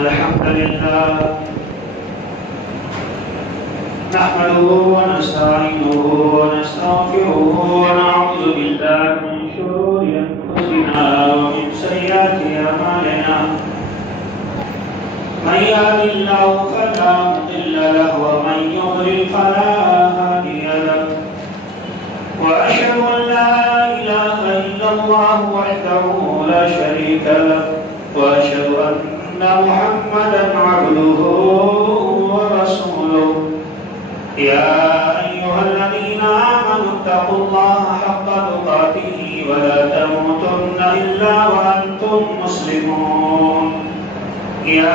الحمد لله نحمده ونستعينه ونستغفره ونعوذ بالله من شرور أنفسنا ومن سيئات أعمالنا من يهد الله فلا مضل له ومن يضلل فلا هادي له وأشهد أن لا إله إلا الله وحده لا شريك له وأشهد أن محمدا عبده ورسوله يا أيها الذين آمنوا اتقوا الله حق تقاته ولا تموتن إلا وأنتم مسلمون يا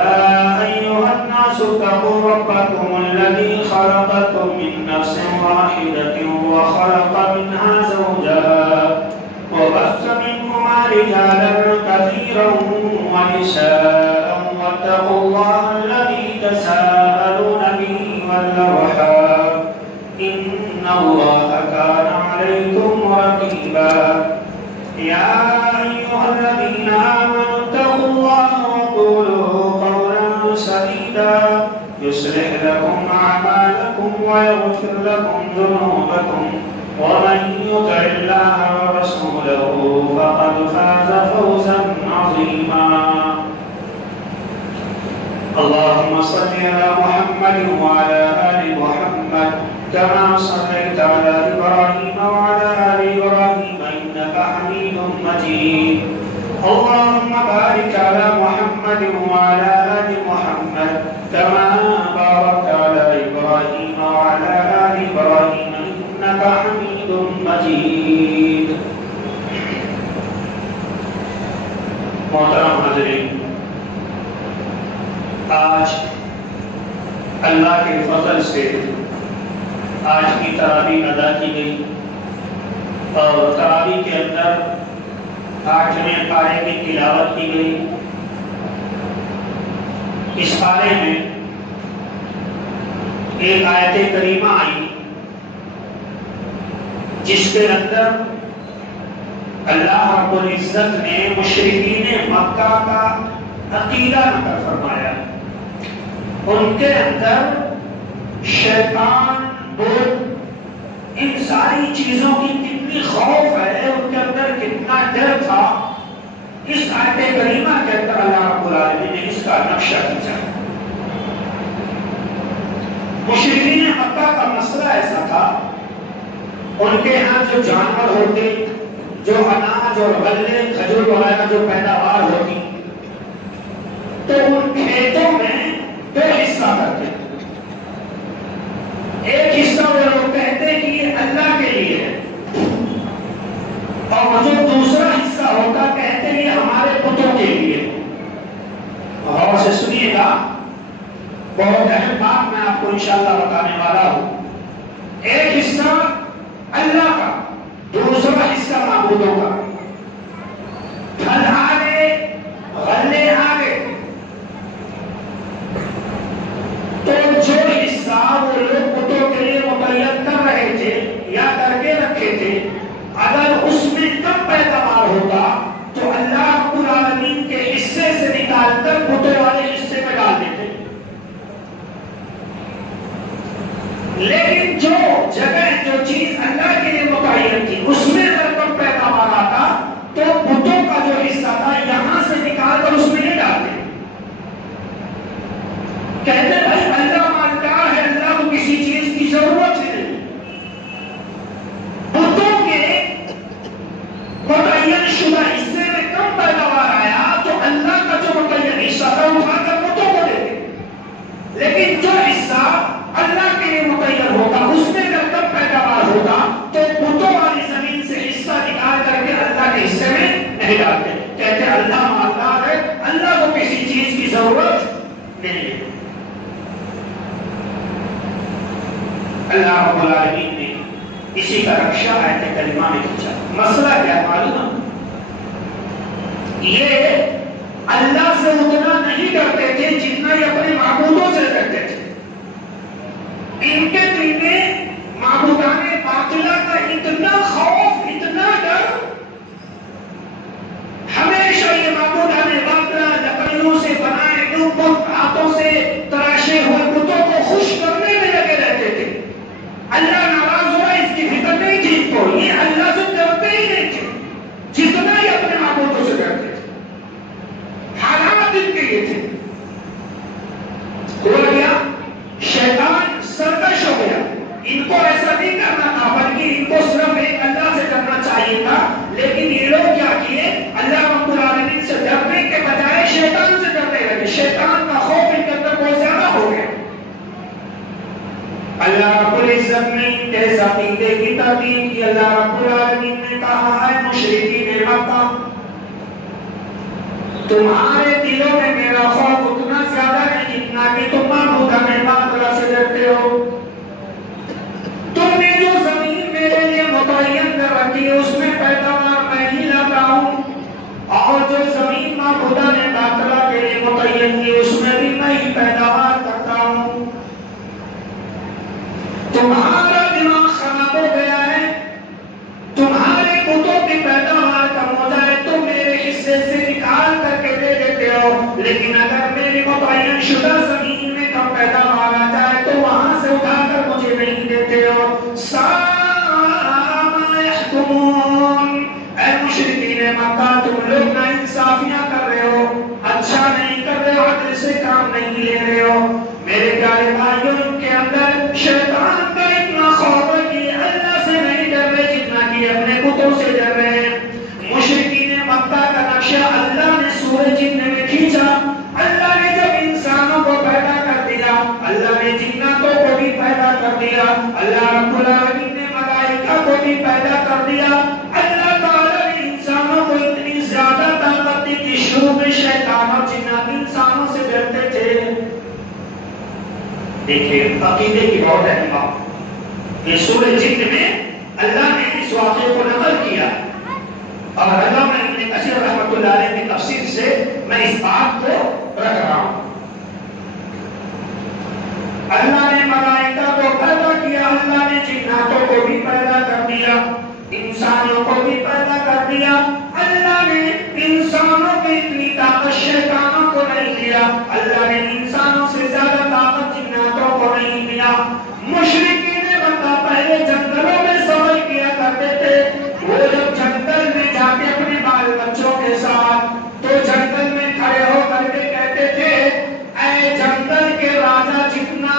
أيها الناس اتقوا ربكم الذي خلقكم من نفس واحدة وخلق منها زوجها وبث منهما رجالا كثيرا ونساء واتقوا الله الذي تساءلون به والأرحام إن الله كان عليكم رقيبا يا أيها الذين آمنوا اتقوا الله وقولوا قولا سديدا يصلح لكم أعمالكم ويغفر لكم ذنوبكم ومن يطع الله ورسوله فقد فاز فوزا عظيما اللهم صل على محمد وعلى آل محمد كما صليت على إبراهيم وعلى آل إبراهيم إنك حميد مجيد اللهم بارك على محمد وعلى آل محمد كما باركت على إبراهيم وعلى آل إبراهيم إنك حميد مجيد محترم حاضرین، آج اللہ کے فضل سے آج کی تراویح ادا کی گئی اور تراویح کے اندر 8ویں پارے کی تلاوت کی گئی۔ اس پارے میں ایک آیت کریمہ آئی جس کے اندر اللہ رب العزت نے مشرکین مکہ کا عقیدہ نقل فرمایا۔ ان کے اندر شیطان بت ان ساری چیزوں کی کتنی خوف ہے، ان کے اندر کتنا ڈر تھا، اس آیت کریمہ کے اندر اللہ رب العالمین نے اس کا نقشہ کھینچا۔ مشرکین مکہ کا مسئلہ ایسا تھا، ان کے ہاں جو جانور ہوتے، جو اناج اور غلے کھجور وغیرہ جو پیداوار ہوتی، تو ان کھیتوں میں دو حصہ کرتے۔ ایک حصہ وہ لوگ کہتے کہ یہ اللہ کے لیے ہے، اور جو دوسرا حصہ ہوتا کہتے یہ ہمارے بتوں کے لیے۔ غور سے سنیے گا، بہت اہم بات میں آپ کو انشاءاللہ بتانے والا ہوں۔ ایک حصہ اللہ کا، دوسرا حصہ معبودوں کا۔ پھل آگے، غلے آگے، تو جو حصہ وہ لوگ بتوں کے لیے مقرر کر رہے تھے یا کر کے رکھے تھے، اگر اس میں کم پیداوار ہوتا تو اللہ رب العالمین کے حصے سے نکال کر بتوں والے حصے میں ڈال دیتے۔ لیکن جو جگہ، جو چیز اللہ کے لیے متعین تھی، اس میں اگر کم پیداوار آتا تو بتوں کا جو حصہ تھا یہاں سے نکال کر اس میں نہیں ڈالتے۔ کہتے بھائی اللہ مالدار ہے، اللہ کو کسی چیز کی ضرورت ہے۔ بتوں کے متعین شدہ حصے میں کم پیداوار آیا تو اللہ کا جو متعین حصہ تھا اٹھا کر بتوں کو دیتے، لیکن جو حصہ اللہ کے لیے متعین ہوتا اس میں اگر کم پیداوار ہوتا تو بتوں والی زمین سے حصہ نکال کر کے اللہ کے حصے میں نہیں ڈالتے۔ کہتے اللہ مالدار ہے، اللہ کو کسی چیز کی ضرورت نہیں ہے۔ اللہ رب العالمین نے اسی کا رکشہ آیت کریمہ میں کھینچا۔ مسئلہ کیا معلوم ہے؟ یہ اللہ سے اتنا نہیں کرتے تھے جتنا یہ اپنے معبودوں سے کرتے تھے۔ ان کے دل میں معبودان باطلہ کا اتنا خوف، اتنا ڈر، ہمیشہ یہ معبودان باطلہ لکڑیوں سے بنائے دن کے یہ تھے. ہوا گیا شیطان سرکش ہو گیا. ان کو ایسا نہیں کرنا تھا بلکہ ان کو صرف ایک اللہ سے ڈرنا چاہیے تھا. لیکن یہ لوگ کیا کیے؟ اللہ رب العالمین سے ڈرنے کے بجائے شیطان سے ڈرنے لگے. شیطان کا خوف ان کے اندر بہت زیادہ ہو گیا. اللہ رب العزت نے اس عقیدے کی تردید کی. اللہ رب العالمین نے کہا ہے مشرکین مکہ تمہارے دلوں میں میرا خوف اتنا زیادہ ہے جتنا کہ تم معبود اللہ سے ڈرتے ہو. تم نے جو زمین میرے لیے متعین کر رکھی ہے اس میں پیداوار میں ہی لاتا ہوں اور جو زمین معبود اللہ کے لیے متعین کی اس میں بھی میں ہی پیداوار کرتا ہوں. تمہارا دماغ خراب ہو گیا ہے. تمہارے بتوں کی پیداوار کم ہو جائے تو میرے حصے سے نکال کر کے دے دیتے ہو. لیکن اگر میری متعین شدہ زمین میں کم پیداوار آ جائے تو وہاں سے اٹھا کر مجھے نہیں دیتے ہو. اے مشرکین مکہ تم لوگ نا انصافیاں کر رہے ہو, اچھا نہیں کر رہے ہو, عدل سے کام نہیں لے رہے ہو. میرے پیارے بھائیوں ان کے اندر شیطان کا اتنا خوف ہے کہ اللہ سے نہیں ڈر رہے جتنا کہ اپنے بتوں سے ڈر رہے ہیں. مشرکین مکہ کا نقشہ اللہ نے سورہ جن میں کھینچا. اللہ نے جب انسانوں کو پیدا کر دیا, اللہ نے جناتوں کو بھی پیدا کر دیا, اللہ رب العالمین نے ملائکہ کو بھی پیدا کر دیا. اللہ تعالیٰ نے انسانوں کو اتنی زیادہ طاقت دی کہ شروع میں شیطان اور جنات انسانوں سے ڈرتے تھے. دیکھیں عقیدے کی بہت اہم بات. یہ سورہ جن میں اللہ نے اس واقعے کو نقل کیا اور علامہ ابن کثیر رحمۃ اللہ علیہ کی تفسیر سے میں اس بات کو رکھ رہا ہوں. اللہ نے ملائکہ کو پیدا کیا, اللہ نے جناتوں کو بھی پیدا کر دیا, انسانوں کو بھی پیدا کر دیا. اللہ نے انسانوں کی اتنی طاقت شیطانوں کو نہیں دیا, اللہ نے انسانوں سے زیادہ طاقت جناتوں کو نہیں دیا. مشرکین مکہ پہلے جنگلوں میں سفر کیا کرتے تھے. وہ جب جنگل میں جا کے اپنے بال بچوں کے ساتھ تو جنگل میں کھڑے ہو کر کے کہتے تھے اے جنگل کے راجا جتنا,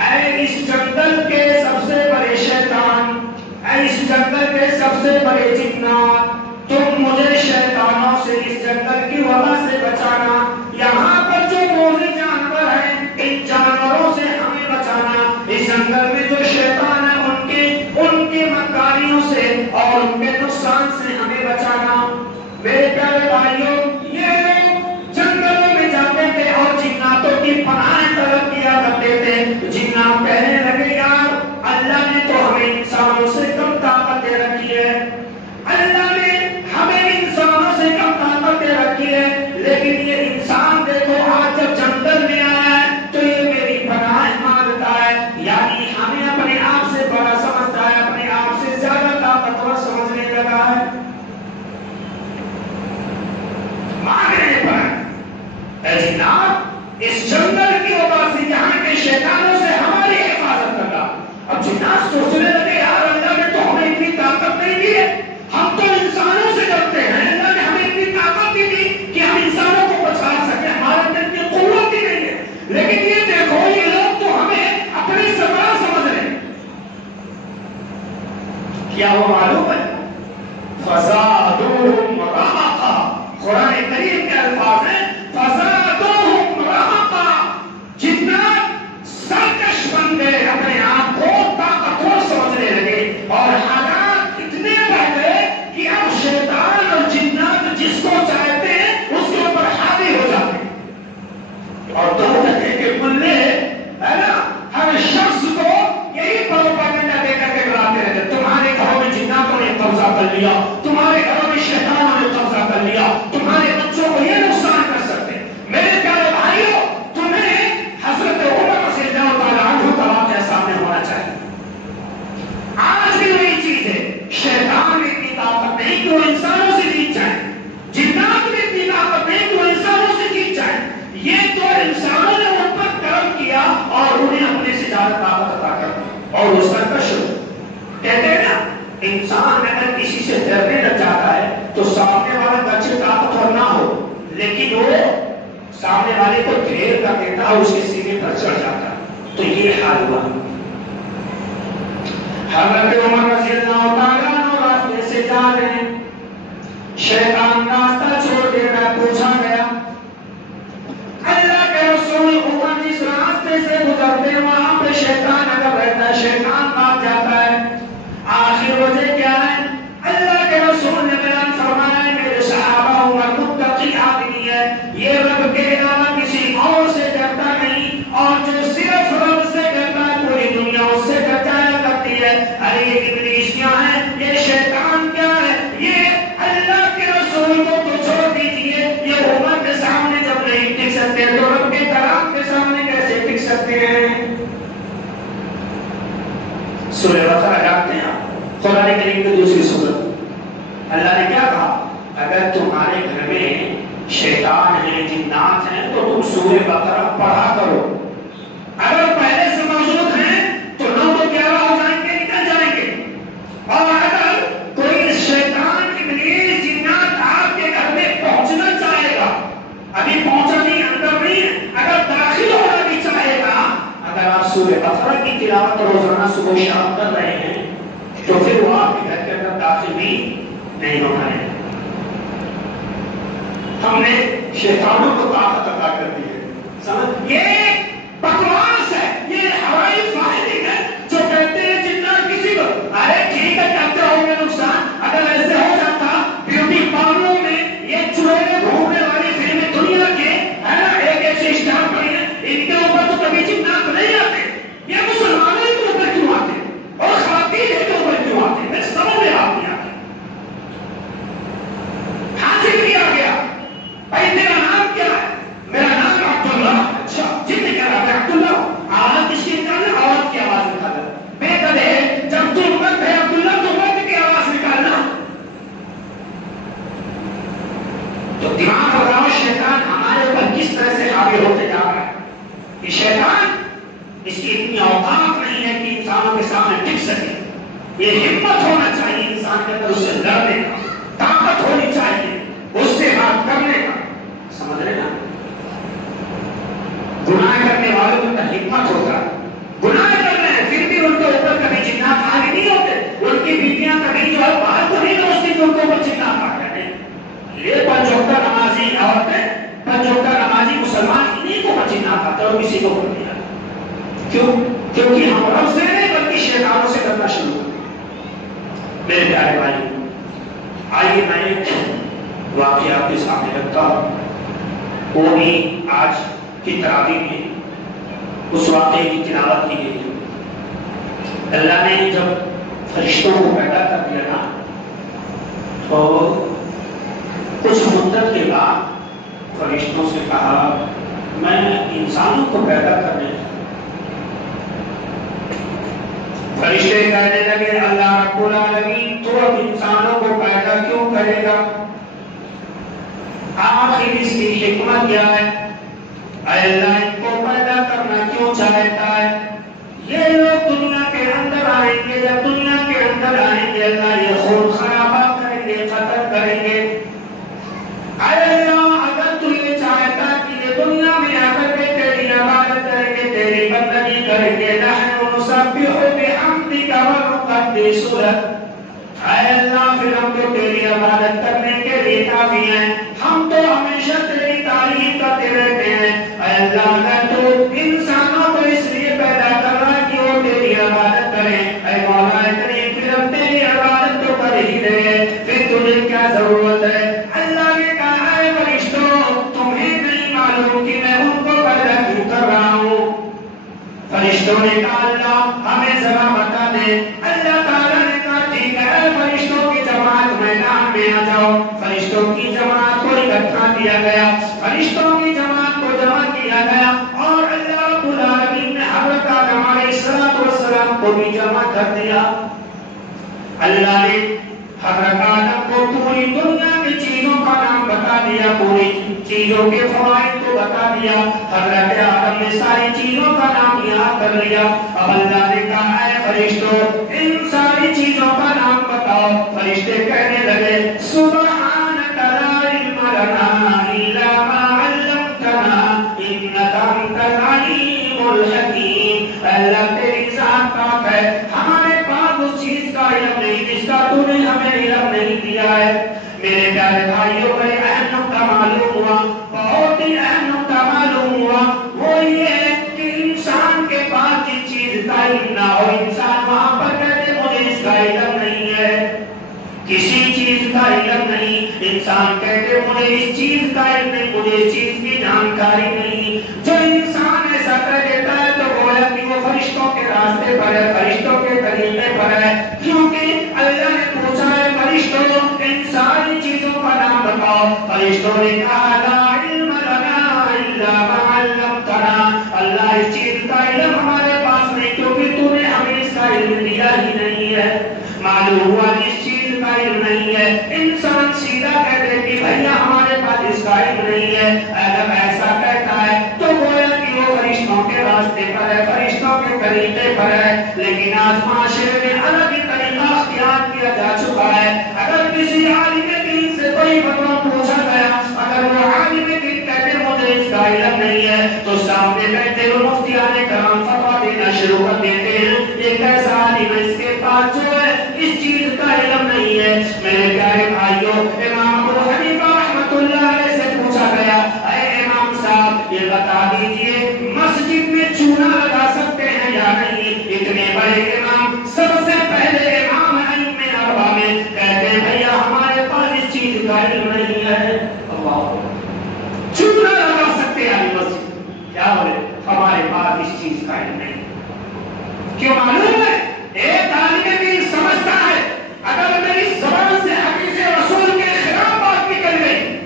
اے اس جنگل کے سب سے بڑے شیطان, اے اس جنگل کے سب سے بڑے جنات, تم مجھے شیطانوں سے اس جنگل کی وبا سے بچانا. یہاں پر جو موذی جانور ہیں ان جانوروں سے ہمیں بچانا. اس جنگل میں جو شیطان ہے ان کے مکاریوں سے اور ان کے نقصان سے ہمیں بچانا. میرے پیارے بھائیوں یہ لوگ جنگلوں میں جاتے تھے اور جناتوں کی پناہ طلب کیا کرتے تھے. جنات کہنے لگے یار اللہ نے تو ہمیں انسانوں سے کم طاقت دے رکھی ہے, اللہ نے ہمیں انسانوں سے کم طاقت دے رکھی ہے, لیکن یہ انسان دیکھو آج جب جنگل میں آیا ہے تو یہ میری پناہ مانگتا ہے. یعنی ہمیں اپنے آپ سے بڑا سمجھتا ہے, اپنے آپ سے زیادہ طاقتور سمجھنے لگا ہے. مانگنے پر اے جنات اس جنگل کی وبا سے یہاں کے شیطانوں سے ہماری حفاظت کرنا. اب جنات سوچنے لگے یار اللہ نے تو ہمیں اتنی طاقت نہیں دی ہے, ہم تو انسانوں سے ڈرتے ہیں, اللہ نے ہمیں اتنی طاقت نہیں دی کہ ہم انسانوں کو بچا سکیں, ہمارے اندر اتنی قوت ہی نہیں ہے. لیکن یہ دیکھو یہ لوگ تو ہمیں اپنے سے بڑا سمجھ رہے ہیں. کیا وہ معلوم ہے فزادوہم رہقا, قرآن کریم کے الفاظ ہیں فزادوہم رہقا. جتنا سرکش بن گئے اپنے آپ کو طاقتور سمجھنے لگے اور حالات اتنے بڑھ گئے کہ اب شیطان اور جنات جس کو چاہتے ہیں اس کے اوپر حاوی ہو جاتے ہیں. اور تو کہتے کہ ملے ہے نا ہر شخص کو یہی پروپیگنڈا دے کر کے بلاتے رہتے تمہارے گھروں میں جناتوں نے قبضہ کر لیا, تمہارے گھروں میں شیطانوں نے قبضہ کر لیا, تمہارے بچوں کو یہ نقصان کر سکتے. میرے پیارے بھائیوں تمہیں حضرت عمر رضی اللہ تعالیٰ عنہ کا واقعہ سامنے ہونا چاہیے. آج بھی وہی چیز ہے, شیطان میں اتنی طاقت نہیں کہ وہ انسانوں سے جیت جائیں, جنات میں اتنی طاقت نہیں کہ وہ انسانوں سے جیت جائیں. یہ تو انسانوں نے ان پر کرم کیا اور انہیں اپنے سے زیادہ طاقت عطا کر دی اور وہ سرکش ہو. کہتے ہیں نا انسان اگر کسی سے ڈرنے لگ جاتا ہے تو سامنے والا گرچہ طاقتور نہ ہو لیکن وہ سامنے والے کو ڈھیر کر دیتا اس کے سینے پر چڑھ جاتا. تو یہ حال ہوا. حضرت عمر رضی اللہ تعالیٰ عنہ راستے سے جا رہے ہیں. شیطان راستہ چھوڑ دے رہا. پوچھا گیا اللہ کے رسول عمر جس راستے سے گزرتے ہیں وہاں پہ شیطان اگر رہتا ہے شیطان بھاگ جاتا ہے. آخر وجہ کیا ہے؟ اللہ کے رسول نے بیان فرمایا میرے صحابہ عمر متقی آدمی ہے. یہ رب کے علاوہ کسی اور سے ڈرتا نہیں اور جو صرف رب سے ڈرتا ہے پوری دنیا اس سے ڈرایا کرتی ہے. ارے یہ ابلیس کیا ہے؟ یہ شیطان کیا ہے؟ یہ اللہ کے رسول کو تو چھوڑ دیجیے. یہ عمر کے سامنے جب نہیں ٹک سکتے تو رب کے کلام کے سامنے کیسے ٹک سکتے ہیں؟ سورہ بقرہ جانتے ہیں آپ؟ قرآن کریم کی دوسری سورت. اللہ نے کیا کہا؟ اگر تمہارے گھر میں شیطان ہیں جنات ہیں تو تم سورہ بقرہ پڑھا کرو. اگر پہلے سے موجود ہیں تو 9 تو 11 ہو جائیں گے نکل جائیں گے. اور اگر کوئی شیطان ابلیس جنات آپ کے گھر میں پہنچنا چاہے گا ابھی پہنچا نہیں اندر نہیں ہے اگر داخل ہونا بھی چاہے گا اگر آپ سورہ بقرہ کی تلاوت روزانہ صبح شام کر رہے ہیں تو پھر وہ آپ کے گھر کے اندر داخل بھی نہیں ہو پائے. ہم نے شیطانوں کو طاقت عطا کر دی ہے. سمجھ یہ بکواس ہے. یہ ہوائی فائدے ہے جو کہتے ہیں جتنا کسی کو ارے ٹھیک ہے کہتے ہوں گے نقصان. اگر ایسے ہو جاتا بیوٹی پارلر میں یہ چڑیلے گھومنے والی فلمیں دنیا کے ہے نا ایک ایک سے اسٹار بنی ہے ان کے اوپر تو کبھی جنات نہیں آتے. یہ مسلمانوں کے اوپر کیوں آتے اور خواتین کے اوپر کیوں آتے؟ میں سمجھ میں آپ نہیں آتے. حاصل کیا گیا بھائی میرا نام کیا ہے؟ میرا نام عبداللہ. اچھا جتنے کہہ رہا ہے عبداللہ. آواز کس کی نکالنا؟ آواز کی آواز نکالنا. بے قدر جب تم مرد ہے عبداللہ تو مرد کی آواز نکالنا. تو دماغ لگاؤ شیطان ہمارے اوپر کس طرح سے حاوی ہوتے جا رہا ہے. یہ شیطان اس کی اتنی اوقات نہیں ہے کہ انسانوں کے سامنے ٹک سکے. یہ ہمت ہونا چاہیے انسان کے اندر اس سے لڑنے کا. طاقت ہونی چاہیے اس سے بات کرنے کا. سمجھ رہے نا؟ گناہ کرنے والوں کے اندر ہمت ہوتا ہے. گناہ کر رہے ہیں پھر بھی ان کے اوپر کبھی جنات حاوی نہیں ہوتے. ان کی بیٹیاں کبھی جو ہے باہر تو نہیں دوستی کہ ان کے اوپر جنات آ کرتے. یہ 5 وقتہ نمازی عورتیں 5 وقتہ نمازی مسلمان انہیں کو جنات آتا اور کسی کو اوپر نہیں آتا. کیوں؟ کیونکہ ہم رب سے نہیں بلکہ شیطانوں سے کرنا شروع کرتے. میرے پیارے بھائی آئیے میں ایک واقعہ آپ کے سامنے رکھتا ہوں. وہ بھی آج کی تراویح میں اس واقعے کی تلاوت کی گئی. اللہ نے جب فرشتوں کو پیدا کر دیا نا تو کچھ مدت کے بعد فرشتوں سے کہا میں انسانوں کو پیدا کرنے. فرشتے کہنے لگے اللہ رب العالمین تو اب انسانوں کو پیدا کیوں کرے گا؟ آخر اس کی حکمت کیا ہے؟ اے اللہ ان کو پیدا کرنا کیوں چاہتا ہے؟ یہ لوگ دنیا کے اندر آئیں گے یا دنیا کے اندر آئیں گے اللہ یہ خون خرابہ کریں گے قتل کریں گے. اے اللہ اگر تو یہ چاہتا کہ یہ دنیا میں آ کر کے تیری عبادت کریں گے تیری بندگی کریں گے نحن نسبح بحمدک ونقدس لک. اے اللہ پھر ہم تو تیری عبادت کرنے کے لیے کافی ہیں. ہم تو ہمیشہ تیری تعریف کرتے رہتے ہیں. اے اللہ اگر تو انسانوں کو اس لیے پیدا کر رہا ہے کہ وہ تیری عبادت کریں اے مولا کریم پھر ہم تیری عبادت تو کر ہی رہے پھر تجھے کیا ضرورت ہے؟ اللہ نے کہا ہے فرشتوں تمہیں نہیں معلوم کہ میں ان کو پیدا کیوں کر رہا ہوں. فرشتوں نے کہا اللہ ہمیں ذرا بتا دے. اللہ تعالیٰ نے کہا ٹھیک ہے فرشتوں کی جماعت میدان میں آ جاؤ. فرشتوں کی جماعت کو اکٹھا کیا گیا. فرشتوں کی جماعت کو جمع کیا گیا اور اللہ رب العالمین نے حضرت آدم علیہ السلام کو بھی جمع کر دیا. اللہ نے حضرت آدم کو پوری دنیا کی چیزوں کا نام بتا دیا پوری چیزوں کے فوائد کو بتا دیا. حضرت آدم نے ساری چیزوں کا نام یاد کر لیا. اب اللہ نے کہا ہے فرشتوں ان ساری چیزوں کا نام بتاؤ. فرشتے کہنے لگے سبحانک لا علم لنا الا ما علمتنا انسان کہتے مجھے اس چیز کا علم نہیں، مجھے اس چیز کی جانکاری نہیں. جو انسان ایسا کہہ دیتا ہے تو گویا کہ وہ فرشتوں کے راستے پر ہے، فرشتوں کے طریقے پر ہے. کیونکہ اللہ نے پوچھا ہے فرشتوں ان ساری چیزوں کا نام بتاؤ. فرشتوں نے کہا لا علم لنا الا ما علمتنا. اللہ اس چیز کا علم ہمارے پاس نہیں کیونکہ تو نے ہمیں اس کا علم دیا ہی نہیں ہے. معلوم ہوا اس چیز کا علم نہیں ہے. انسان سیدھا کہتے کہ بھیا ہمارے پاس اس کا علم نہیں ہے. اگر ایسا کہتا ہے تو گویا کہ وہ فرشتوں کے راستے پر ہے، فرشتوں کے طریقے پر ہے. لیکن آج معاشرے میں الگ ہی طریقہ اختیار کیا جا چکا ہے. اگر کسی عالم دین سے کوئی فتویٰ پوچھا گیا، اگر وہ عالم دین کہتے مجھے اس کا علم نہیں ہے، تو سامنے بیٹھے وہ مفتیان کرام فتویٰ دینا شروع کر دیتے ہیں. ایک ایسا عالم ہے اس کے پاس جو ہے اس چیز کا علم نہیں ہے. میرے پیارے بھائیوں، امام ابو حنیفہ رحمۃ اللہ علیہ سے پوچھا گیا اے امام صاحب یہ بتا دیجئے مسجد میں چونا لگا سکتے ہیں یا نہیں؟ اتنے بڑے امام، سب سے پہلے امام ائمہ اربعہ میں کہتے ہیں بھیا ہمارے پاس اس چیز کا علم نہیں ہے. اللہ، چونا لگا سکتے ہیں مسجد، کیا بولے ہمارے پاس اس چیز کا علم نہیں. کیوں معلوم ہے ایک عالم دین سمجھتا ہے اگر میری زبان سے حدیث رسول کے خلاف بات نکل گئی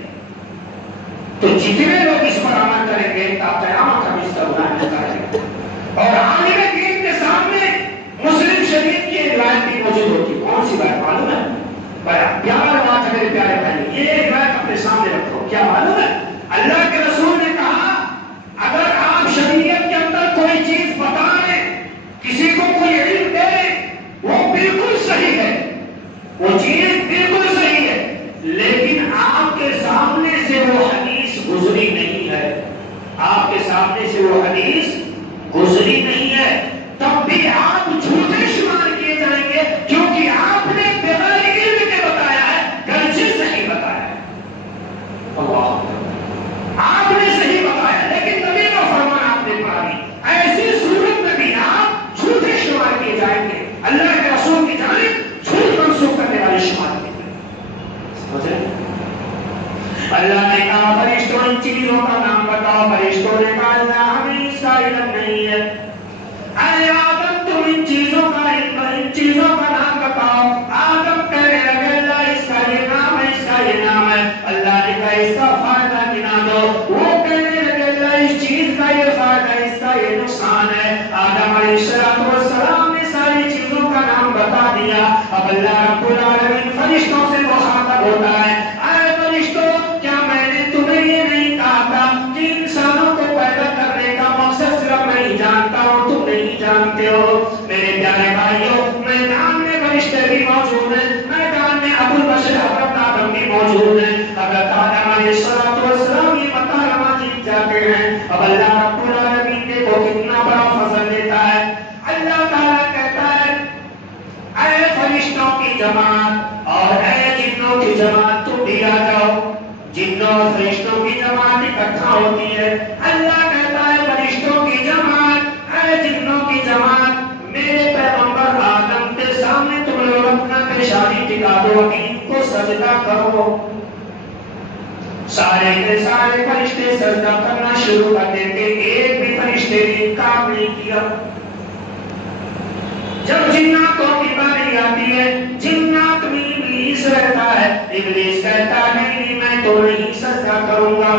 تو جتنے لوگ اس پر عمل کریں گے تا قیامت ہم اس کا گناہ کریں گے. اور عالم دین کے سامنے مسلم شریف کی ایک روایت بھی موجود ہوتی. کون سی بات معلوم ہے؟ بڑا پیارا بات ہے میرے پیارے بھائی، یہ ایک روایت اپنے سامنے رکھو. کیا معلوم ہے؟ اللہ کے رسول نے کہا اگر آپ شریعت کے اندر کوئی چیز بتائیں، کسی کو کوئی علم دے، وہ بالکل صحیح ہے، وہ چیز بالکل صحیح ہے، لیکن آپ کے سامنے سے وہ حدیث گزری نہیں ہے، آپ کے سامنے سے وہ حدیث گزری نہیں ہے، تب بھی آپ جھوٹے شمار کیے جائیں گے کیونکہ آپ نے بغیر علم کے بتایا ہے، گرچہ صحیح بتایا ہے. اللہ، آپ نے صحیح بتایا لیکن نبی کا فرمان آپ نے پڑھا نہیں. ایسی صورت میں بھی آپ جھوٹے شمار کیے جائیں گے، اللہ کے رسول کی جانب جھوٹ منسوخ کرنے والے شمار کیے جائیں گے. سمجھے؟ اللہ نے کہا فرشتوں ان چیزوں کا نام بتاؤ. فرشتوں نے کہا اللہ ہمیں اس کا علم نہیں ہے. اے آدم تم ان چیزوں کا نام بتاؤ. آدم کہنے لگے اللہ اس کا یہ نام ہے، اس کا یہ نام ہے. اللہ نے کہا اس کا فائدہ گنا دو. وہ کہنے لگے اللہ اس چیز کا یہ فائدہ ہے، اس کا یہ نقصان ہے. آدم علیہ السلام نے ساری چیزوں کا نام بتا دیا. اب اللہ رب العالمین فرشتوں سے مخاطب ہوتا ہے اے فرشتوں کیا میں نے تمہیں یہ نہیں کہا تھا کہ انسانوں کو پیدا کرنے کا مقصد صرف میں ہی جانتا ہوں، تم نہیں جانتے ہو. میرے پیارے بھائیوں، میدان میں فرشتے بھی موجود ہیں، میدان میں ابو البشر حضرت آدم بھی موجود ہیں. حضرت آدم علیہ السلام یہ مکالمہ جیت جاتے ہیں. اب اللہ رب العالمین دیکھو کتنا بڑا فضل دیتا ہے. اللہ تعالیٰ کہتا ہے اے فرشتوں کی جماعت اور اے جنوں کی جماعت تم بھی آ جاؤ. جنوں اور فرشتوں کی جماعت اکٹھا ہوتی ہے. اللہ کہتا ہے فرشتوں کی جماعت، اے جنوں کی جماعت، میرے پیغمبر آدم کے سامنے تم لوگ اپنا پیشانی ٹکا دو، ان کو سجدہ کرو. سارے کے سارے فرشتے سجدہ کرنا شروع کر دیتے. ایک بھی فرشتے نے انکار نہیں کیا. جب جناتوں کی باری آتی ہے، جنات میں ابلیس رہتا ہے. ابلیس کہتا نہیں میں تو نہیں سجدہ کروں گا.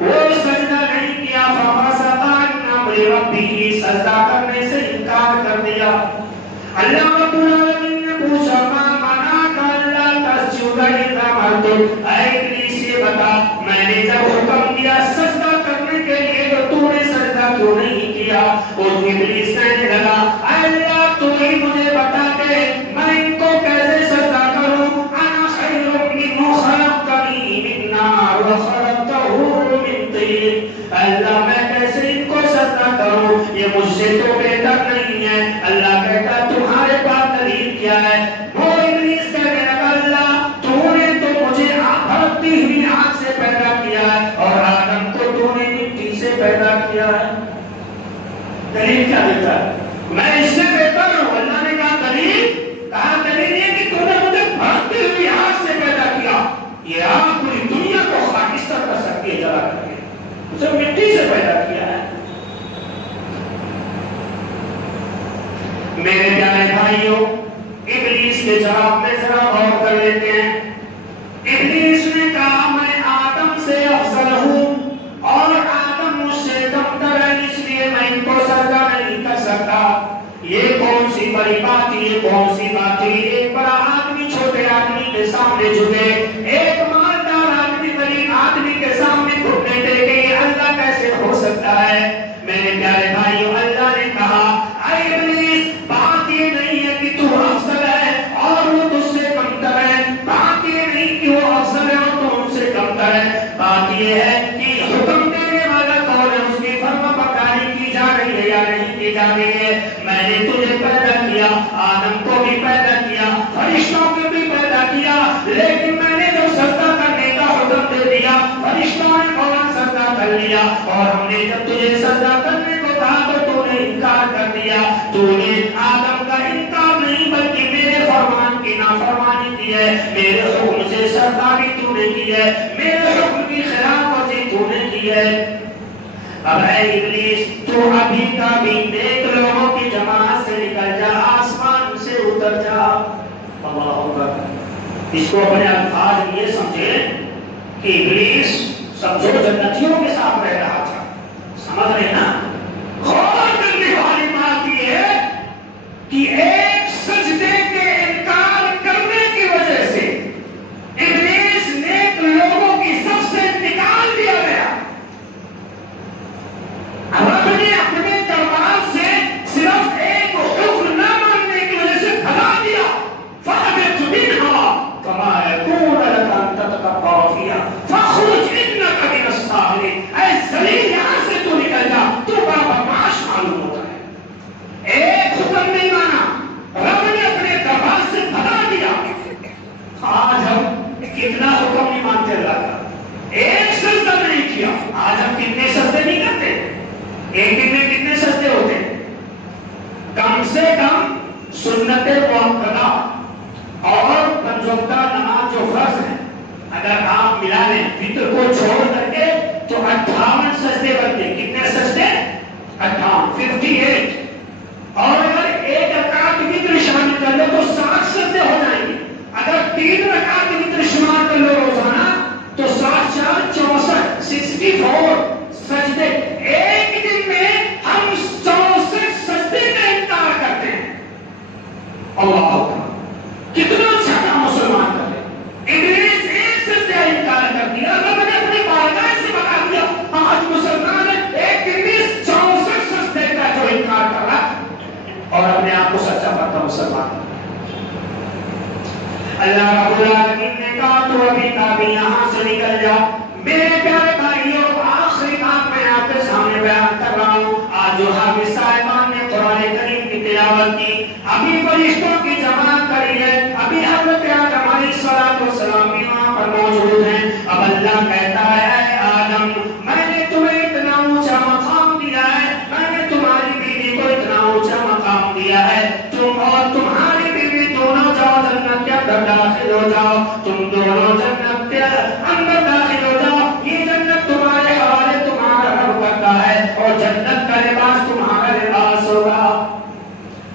وہ سجدہ نہیں کیا. ففسق عن امر ربہ، سجدہ کرنے سے انکار کر دیا. اللہ رب العالمین نے پوچھا ما منعک الا تسجد اذ امرتک. اے ابلیس یہ بتا میں نے جب حکم دیا سجدہ کرنے کے لیے تو تو نے سجدہ کیوں نہیں کیا؟ اور ابلیس کہنے لگا اے اللہ تو ہی مجھے بتا دے میں ان کو کیسے سجدہ کروں. انا خیر منہ خلقتنی من نار وخلقتہ من طین. اللہ میں کیسے ان کو سجدہ کروں، یہ مجھ سے تو بہتر نہیں ہے. اللہ کہتا تمہارے پاس دلیل کیا ہے؟ وہ ابلیس کہنے لگا اللہ تو نے تو مجھے بھڑکتی ہوئی آگ سے پیدا کیا ہے اور آدم کو تو نے مٹی سے پیدا کیا ہے. دلیل کیا دیتا ہے؟ میں اس سے بہتر ہوں. اللہ نے کہا دلیل؟ کہا دلیل یہ کہ تو نے مجھے بھڑکتی ہوئی آگ سے پیدا کیا. یہ آگ اسے مٹی سے پیدا کیا ہے۔ میرے پیارے بھائیوں، ابلیس کے جواب میں ذرا غور کر لیتے ہیں۔ ابلیس نے کہا میں آدم سے افضل ہوں اور آدم مجھ سے کمتر ہے، اس لیے میں ان کو سجدہ نہیں کر سکتا۔ یہ کون سی بڑی بات، یہ کون سی بات ہے؟ ایک بڑا آدمی چھوٹے آدمی کے سامنے جھکے، ایک مالدار آدمی غریب آدمی کے سامنے گھٹنے ٹیکے، یہ اللہ کیسے ہو سکتا ہے؟ میرے پیارے بھائیوں، اللہ نے کہا اے ابلیس، بات یہ نہیں ہے کہ تو افضل ہے اور وہ تجھ سے کمتر ہے، بات یہ نہیں کہ وہ افضل ہے اور تو ان سے کمتر ہے، بات یہ ہے کہ حکم دینے والا کون ہے، اس کی فرما برداری کی جا رہی ہے یا نہیں کی جا رہی ہے۔ میں نے تجھے پیدا کیا، آدم کو بھی پیدا کیا، فرشتوں کو بھی پیدا کیا، لیکن میں نے جو سجدہ کرنے کا حکم دے دیا، فرشتوں نے فوراً سجدہ کر لیا، اور ہم نے جب تجھے سجدہ کرنے کو کہا تو تو نے انکار کر دیا۔ تو نے آدم کا انکار نہیں بلکہ میرے فرمان کی نافرمانی کی ہے، میرے حکم سے سرداری تو نے کی ہے، میرے حکم کی خلاف ورزی تو نے کی ہے۔ اب اے ابلیس، تو ابھی کا بھی نیک لوگوں کی جماعت سے نکل جا، آسمان سے اتر جا۔ اللہ اکبر۔ اس کو اپنے الفاظ یہ سمجھے کہ ابلیس سمجھو جنتیوں کے ساتھ رہ رہا تھا، سمجھ رہے نا؟ غور کرنے والی بات یہ ہے کہ ایک سجدے کے انکار کرنے کی وجہ سے ابلیس نیک لوگوں کی سب سے نکال دیا گیا۔ رب نے اپنے دربار سے صرف ایک حکم نہ ماننے کی وجہ سے بھگا دیا۔ فَأَبِتْ مِنْهَا كَمَا يَكُونُ لَكَ أَن تَتَكَبَّرَ فِيهَا فَاخْرُجْ إِنَّكَ مِنَ الصَّاغِرِينَ۔ اے ذلیل، یہاں سے تو نکل جا، تو بڑا بدمعاش معلوم ہوتا ہے۔ ایک حکم نہیں مانا، رب نے اپنے دربار سے بھگا دیا۔ آج ہم کتنا حکم نہیں مانتے اللہ کا، ایک سجدہ نہیں کیا۔ آج ہم کتنے سجدے نہیں کرتے، ایک دن میں کتنے سجدے ہوتے ہیں؟ کم سے کم سنت مؤکدہ اور پنجوکتہ نماز جو فرض ہے، اگر آپ ملا لیں فطر کو چھوڑ کر کے تو 58 سجدے بنتے ہیں۔ کتنے سجدے؟ 58 اور اگر ایک رکعت وتر شامل کر لو تو 60 سجدے ہو جائیں گے۔ اگر 3 رکعت وتر شمار کر لو روزانہ تو 60 4 64 64 سجدے۔ ایک دن میں ہم 64 سجدے کا انکار کرتے ہیں۔ اللہ اکبر، کتنا چھٹا مسلمان کرتے ہیں۔ ابلیس ایک سجدے کا انکار کر دیا، رب نے اپنے بارگاہ سے بتا دیا۔ آج مسلمان ایک دن میں 64 سجدے کا جو انکار کر رہا اور اپنے آپ کو سچا پاتا مسلمان۔ اللہ رب العالمین نے کہا تو ابھی تابی یہاں سے نکل جا۔ میرے پیارے بھائیوں، آخری بات میں آپ کے سامنے بیان کر رہا ہوں۔ آج جو حافظ صاحبان نے قرآن کریم کی تلاوت کی، ابھی فرشتوں کی جماعت کری ہے، ابھی حضرت آدم علیہ السلام بھی وہاں پر موجود ہیں۔ اب اللہ کہتا ہے اے آدم، میں نے تمہیں اتنا اونچا مقام دیا ہے، میں نے تمہاری بیوی کو اتنا اونچا مقام دیا ہے، تم اور تمہاری بیوی دونوں جاؤ جنت کے اندر داخل ہو جاؤ، تم دونوں جنت کے اندر داخل ہو جاؤ، یہ جنت تمہارے حوالے تمہارا رب کرتا ہے اور جنت کا لباس تمہارا لباس ہوگا۔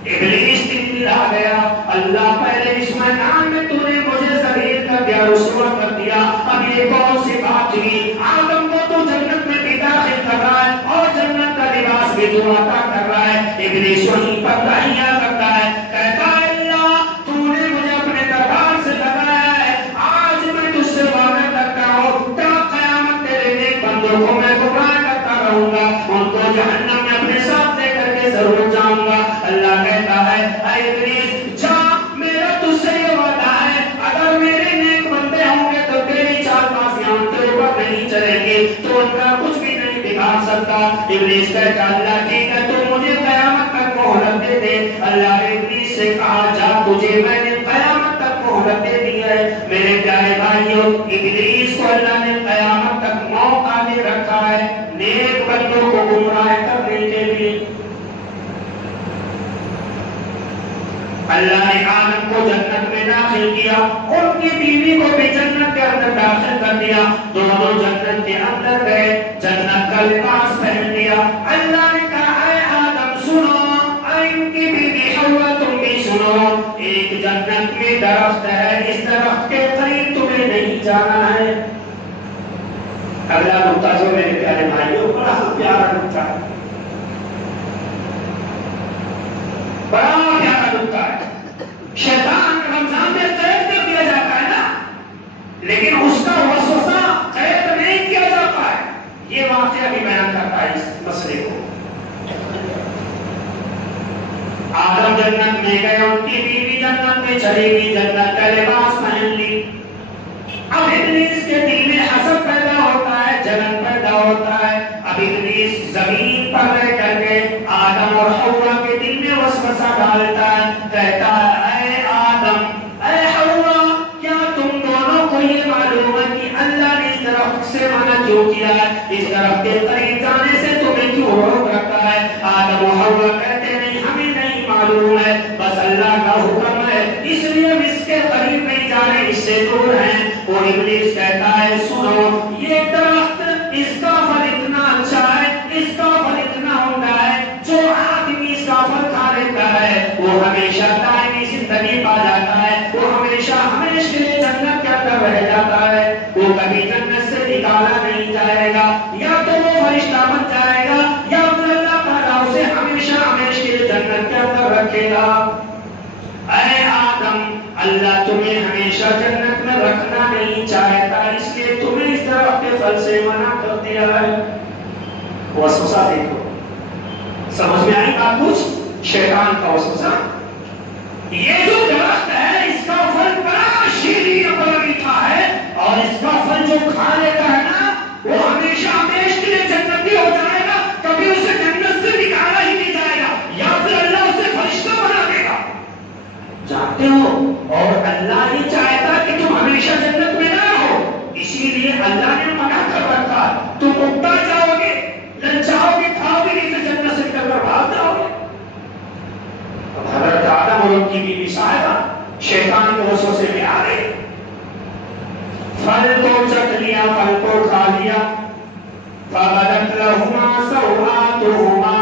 ابلیس دل آ گیا، اللہ پہلے اس میدان میں تو نے مجھے ذلیل کر دیا، رسوا کر دیا، اب یہ کون سی بات ہوئی؟ آدم کو تو جنت میں بھی داخل کر رہا ہے اور جنت کا لباس بھی تو عطا کر رہا ہے۔ ابلیس وہیں پر داہیہ کرتا ہے، کہتا ہے اللہ تو نے مجھے اپنے دربار سے لگایا ہے، آج میں تجھ سے وعدہ کرتا ہوں تا قیامت تیرے نیک بندوں کو میں گمراہ کرتا رہوں گا، ان کو جہنم میں اپنے ساتھ لے کر کے ضرور جاؤں گا۔ اللہ کہتا ہے اے ابلیس جا، میرا تجھ سے یہ وعدہ ہے، اگر میرے نیک بندے ہوں گے تو تیری چار بازیاں ان کے اوپر نہیں چلیں گی، تو ان کا کچھ بھی نہیں بگاڑ سکتا۔ ابلیس کہتا اللہ ٹھیک ہے، تو مجھے قیامت تک مہلت دے دے۔ اللہ نے ابلیس سے کہا جا، تجھے میں نے قیامت تک مہلت دے دی ہے۔ میرے پیارے بھائیوں، ابلیس کو اللہ نے قیامت تک موقع دے رکھا ہے نیک بندوں کو گمراہ کرنے کے لیے۔ اللہ نے آدم کو جنت میں داخل کیا، ان کی بیوی کو بھی جنت کے اندر داخل کر دیا، دونوں جنت کے اندر گئے، جنت کا کا لباس پہن لیا. اللہ نے کہا اے آدم سنو، ان کی بیوی حوا تم بھی سنو، ایک جنت میں درخت ہے، اس درخت کے قریب تمہیں نہیں جانا ہے. اگلا نقطہ جو میرے پیارے بھائیوں بڑا پیارا نقطہ ہے، بڑا پیارا نقطہ ہے. شیطان رمضان میں قید کر دیا جاتا ہے نا، لیکن اس کا وسوسہ قید نہیں کیا جاتا ہے. یہ واقعہ بھی بیان کرتا ہے اس مسئلے کو. آدم جنت میں گئے، ان کی بیوی جنت میں چلی گئی، جنت کا لباس پہن لی. اب ابلیس کے دل میں حسد پیدا ہوتا ہے، جلن پیدا ہوتا ہے. اب ابلیس زمین پر رہ کر کے آدم اور حوا کے دل میں وسوسہ ڈالتا ہے، کہتا ہے اے آدم اے حوا، کیا تم دونوں کو یہ معلوم ہے کہ اللہ نے اس درخت سے منع کیوں کیا ہے؟ اس درخت کے قریب جانے سے تمہیں کیوں روک رکھا ہے؟ آدم و حوا کہتے نہیں، ہمیں نہیں معلوم ہے، بس اللہ کا حکم ہے، اس لیے ہم اس کے قریب نہیں جا رہے، اس سے دور ہیں. اور ابلیس کہتا ہے سنو، یہ درخت اس کا پھل اتنا اچھا ہے، اس کا پھل اتنا عمدہ ہے، جو آدمی اس کا پھل کھا لیتا ہے وہ ہمیشہ دائمی زندگی پا جاتا ہے، وہ ہمیشہ ہمیشہ کے لیے جنت کے اندر رہ جاتا ہے، وہ کبھی جنت سے نکالا نہیں جائے گا، یا تو وہ فرشتہ بن جائے گا یا پھر اللہ تعالیٰ اسے ہمیشہ ہمیشہ کے لیے جنت کے اندر رکھے گا. اے آدم، اللہ تمہیں ہمیشہ جنت میں رکھنا نہیں چاہتا، اس لیے تمہیں اس درخت کے پھل سے منع کر دیا ہے. وسوسہ دیکھو، سمجھ میں آئی بات کچھ؟ شیطان کا وسوسہ. یہ جو درخت ہے اس کا پھل بڑا شیرین اور بڑا میٹھا ہے، اور اس کا پھل جو کھا لیتا ہے نا وہ ہمیشہ ہمیشہ کے لیے جنتی ہو جائے گا، کبھی اسے جنت سے نکالا ہی نہیں جائے گا، یا پھر اللہ اسے فرشتہ بنا دے گا. جانتے ہو، اور اللہ یہ چاہتا کہ تم ہمیشہ جنت میں نہ رہو، اسی لیے اللہ نے منع کر رکھا. تم اگتا جاؤ گے، للچاؤ گے، کھاؤ گے، نہیں تو جنت سے نکل کر بھاگ جاؤ گے. حضرت آدم اور ان کی بیوی صاحبہ شیطان کے وسوسے میں آ گئے، پھل کو چکھ لیا، پھل کو کھا لیا. فَبَدَتْ لَهُمَا سَوْآتُهُمَا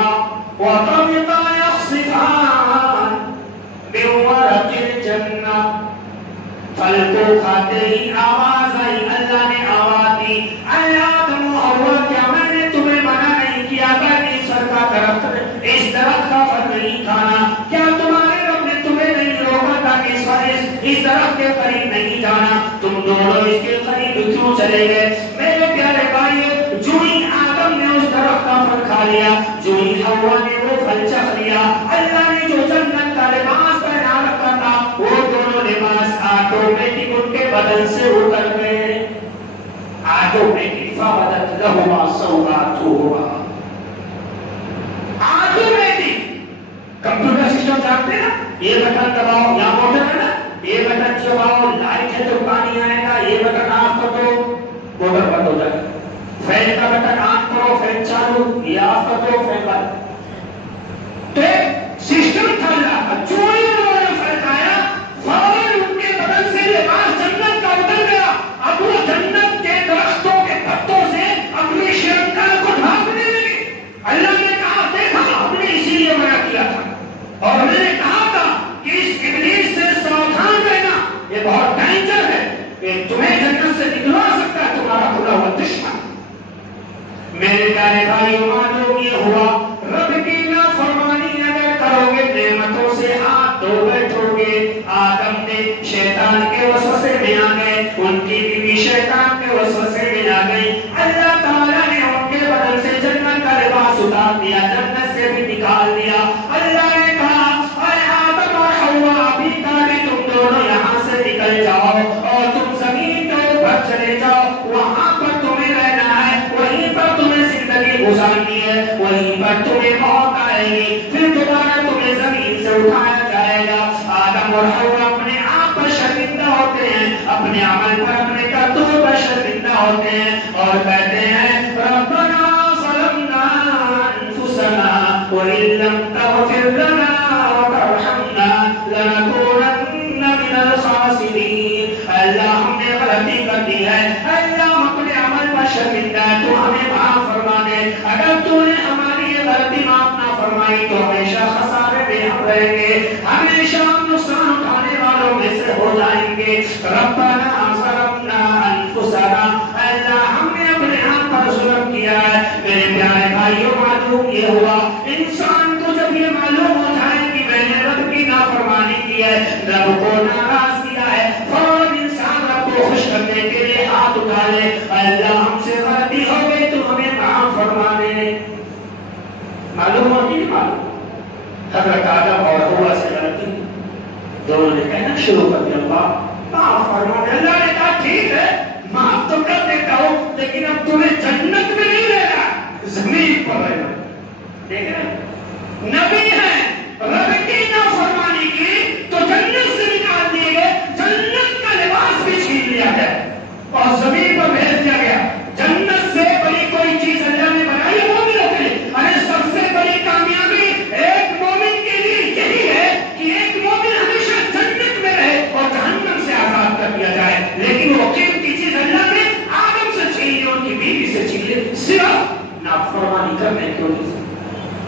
وَطَفِقَا يَخْصِفَانِ مِنْ وَرَقِ الْجَنَّةِ. پھل کو کھاتے ہی آواز آئی، اللہ نے آواز دی، اے آدم و حوا، کیا میں نے تمہیں منع نہیں کیا تھا کہ اس درخت کا پھل نہیں کھانا؟ کیا تمہارے رب نے تمہیں نہیں روکا تھا کہ اس درخت کے قریب نہیں جانا؟ تم دونوں اس کے قریب کیوں چلے گئے؟ میرے پیارے بھائیو، جو ہی آدم نے اس درخت کا پھل کھا لیا، جو ہی حوا نے وہ پھل چکھ لیا، اللہ نے جو جنت کا لباس پہنا رکھا تھا وہ دونوں لباس آٹومیٹک ان کے بدن سے اتر گئے. آٹومیٹک. فَبَدَتْ لَهُمَا سَوْآتُهُمَا. آٹومیٹک. کمپیوٹر سسٹم جانتے نا، یہ بٹن دباؤ، یا موٹر ہے نا، یہ بٹن دباؤ، لائٹ ہے تو پانی آئے گا، یہ بٹن آف کر دو موٹر بند ہو جائے. فین کا بٹن آن کرو، فین چالو، یہ آف کر دو، فین بند. تو سسٹم تھا اللہ کا. جو ہی انہوں نے فرمایا فوراً ان کے بدن سے لباس جنت کا اتر گیا. اب وہ جنت کے درختوں کے پتوں سے اپنی شرمگاہ کو ڈھانپنے لگے. اللہ نے کہا دیکھا ہم نے اسی لیے منع کیا تھا، اور ہم نے کہا تھا کہ اس ابلیس سے ساودھان رہنا، یہ بہت ڈینجر ہے کہ تمہیں جنت سے نکلوا سکتا ہے تمہارا کھلا ہوا دشمن. میرے پیارے بھائی، معلوم یہ ہوا رب کی نافرمانی اگر کرو گے، نعمتوں سے ہاتھ دھو بیٹھو گے. آدم نے شیطان کے وسوسے میں آ گئے، ان کی بیوی شیطان کے وسوسے میں آ گئی. اللہ تعالیٰ نے ان کے بدن سے جنت کا لباس اتار دیا، جنت سے بھی نکال دیا. اللہ نے کہا اے آدم اور حوا، ابھی تاکہ تم دونوں یہاں سے نکل جاؤ اور تم زمین کے اوپر چلے جاؤ، وہاں پر تمہیں رہنا ہے، وہیں پر تمہیں زندگی گزارنی ہے، وہیں پر تمہیں موت آئے گی، پھر دوبارہ تمہیں زمین سے اٹھایا جائے گا. آدم اور حوا اپنے آپ پر شرمندہ ہوتے ہیں، اپنے عمل پر، اپنے کرتوت پر شرمندہ ہوتے ہیں اور کہتے ہیں ربنا ظلمنا انفسنا وان لم تغفر لنا وترحمنا لنكونن من الخاسرین. اللہ ہم نے غلطی کر دی ہے، اللہ ہم اپنے عمل پر شرمندہ ہے، تو ہمیں معاف فرما دے. میرے پیارے بھائیوں معلوم یہ ہوا انسان کو جب یہ معلوم ہو جائے کہ میں نے رب کی نافرمانی کی ہے، رب کو ناراض کیا ہے، فوراً انسان رب کو خوش کرنے کے لیے ہاتھ اٹھا لے، اللہ ہم سے غلطی ہو گئی تو ہمیں معاف فرما دے۔ معلوم ہو نہیں معلوم؟ حضرت آدم اور حوا سے غلطی دونوں نے کہنا شروع کر دیا، اللہ معاف فرما دے۔ اللہ نے کہا ٹھیک ہے معاف تو کر دیتا ہوں، لیکن اب تمہیں جنت میں نہیں رہنا، زمین پر رہنا۔ دیکھ رہے نبی ہے، رب کی نافرمانی کی تو جنت سے نکال دیے گئے، جنت کا لباس بھی چھین لیا گیا اور زمین پر بھیج دیا گیا۔ جنت سے بڑی کوئی چیز اللہ نے بنائی ہے مومنوں کے لیے؟ ارے سب سے بڑی کامیابی ایک مومن کے لیے یہی ہے کہ ایک مومن ہمیشہ جنت میں رہے اور جہنم سے آزاد کر دیا جائے، لیکن وہ قیمتی چیز اللہ نے آدم سے چھین لی، ان کی بیوی سے چھین لی، صرف نافرمانی کرنے کی وجہ سے۔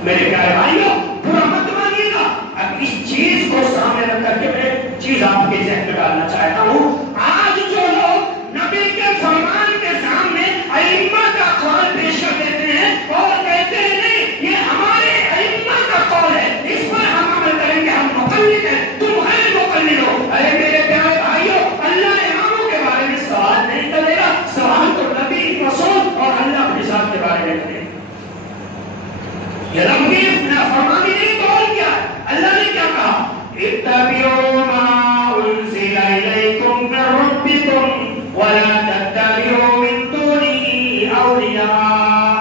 میرے پیارے بھائیوں برا مت مانیے گا، اب اس چیز کو سامنے رکھ کر کے میں چیز آپ کے ذہن میں ڈالنا چاہتا ہوں۔ آج جو لوگ نبی کے فرمان کے سامنے ائمہ کا قول پیش کر دیتے ہیں اور کہتے ہیں نہیں یہ ہمارے ائمہ کا قول ہے، اس پر ہم عمل کریں گے، ہم مقلد ہیں، تم غیر مقلد ہو۔ ارے میرے پیارے بھائیوں اللہ اماموں کے بارے میں سوال نہیں کرے گا، سوال تو نبی رسول اور اللہ اپنے ذات کے بارے میں کرے گا۔ یہ رب کی نافرمانی نہیں تو اور کیا؟ اللہ نے کیا کہا؟ اتبعوا ما انزل الیکم من ربکم ولا تتبعوا من دونه اولیاء۔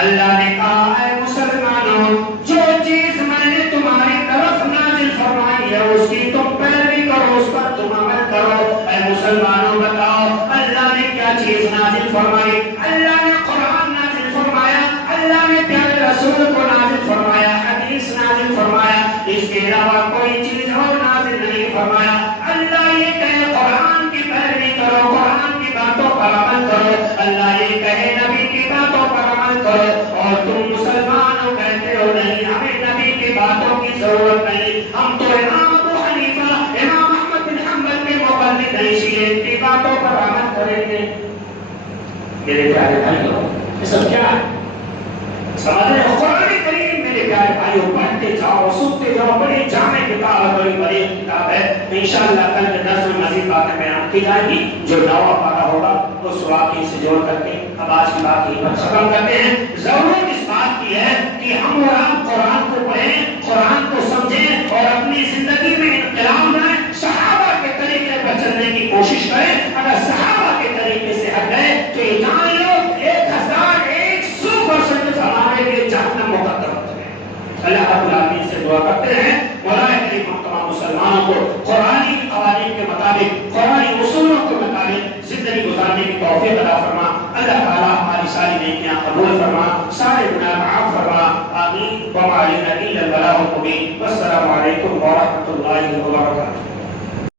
اللہ نے کہا اے مسلمانوں جو چیز میں نے تمہاری طرف نازل فرمائی ہے اس کی تم پیروی کرو، اس پر تم عمل کرو۔ اے مسلمانوں بتاؤ اللہ نے کیا چیز نازل فرمائی؟ اللہ نے قرآن نازل فرمایا، اللہ نے پیارے رسول کو نازل فرمایا، حدیث نازل فرمایا، اس کے علاوہ کوئی چیز اور نازل نہیں فرمایا۔ اللہ یہ کہے قرآن کی پیروی کرو، قرآن کی باتوں پر عمل کرو، اللہ یہ کہے نبی کی باتوں پر عمل کرو، اور تم مسلمانوں کہتے ہو نہیں ہمیں نبی کی باتوں کی ضرورت نہیں، ہم تو امام ابو حنیفہ امام احمد بن حنبل کے مقلد ہیں، اسی لیے ان کی باتوں پر عمل کریں گے۔ میرے پیارے بھائیوں یہ سب کیا ہے؟ سمجھ رہے ہو؟ قرآن کریم میرے پیارے بھائیوں پڑھتے جاؤ، سنتے جاؤ، بڑی جامع کتاب ہے، بڑی کتاب ہے۔ انشاءاللہ کل کے درس میں مزید باتیں بیان کی جائیں گی، جو نوا پارہ ہوگا اس واقعے سے جوڑ کر کے اب آج کی بات یہیں پر ختم کرتے ہیں۔ ضرورت اس بات کی ہے کہ ہم اور آپ قرآن کو پڑھیں، قرآن کو سمجھیں اور اپنی زندگی میں انقلاب لائیں، صحابہ کے طریقے پر چلنے کی کوشش کریں۔ اگر صحابہ کے طریقے سے ہٹ گئے تو یہ جان لو 1100% ہمارے لیے جہنم مقدر ہو چکے ہیں۔ اللہ رب العالمین سے دعا کرتے ہیں مولا کریم ہم تمام مسلمانوں کو قرآنی قوانین کے مطابق، قرآنی اصولوں کے مطابق زندگی گزارنے کی توفیق عطا فرما۔ اللہ تعالیٰ ہماری ساری نیکیاں قبول فرما، سارے گناہ معاف فرما۔ آمین۔ وما علینا الا البلاغ المبین۔ والسلام علیکم ورحمۃ اللہ وبرکاتہ۔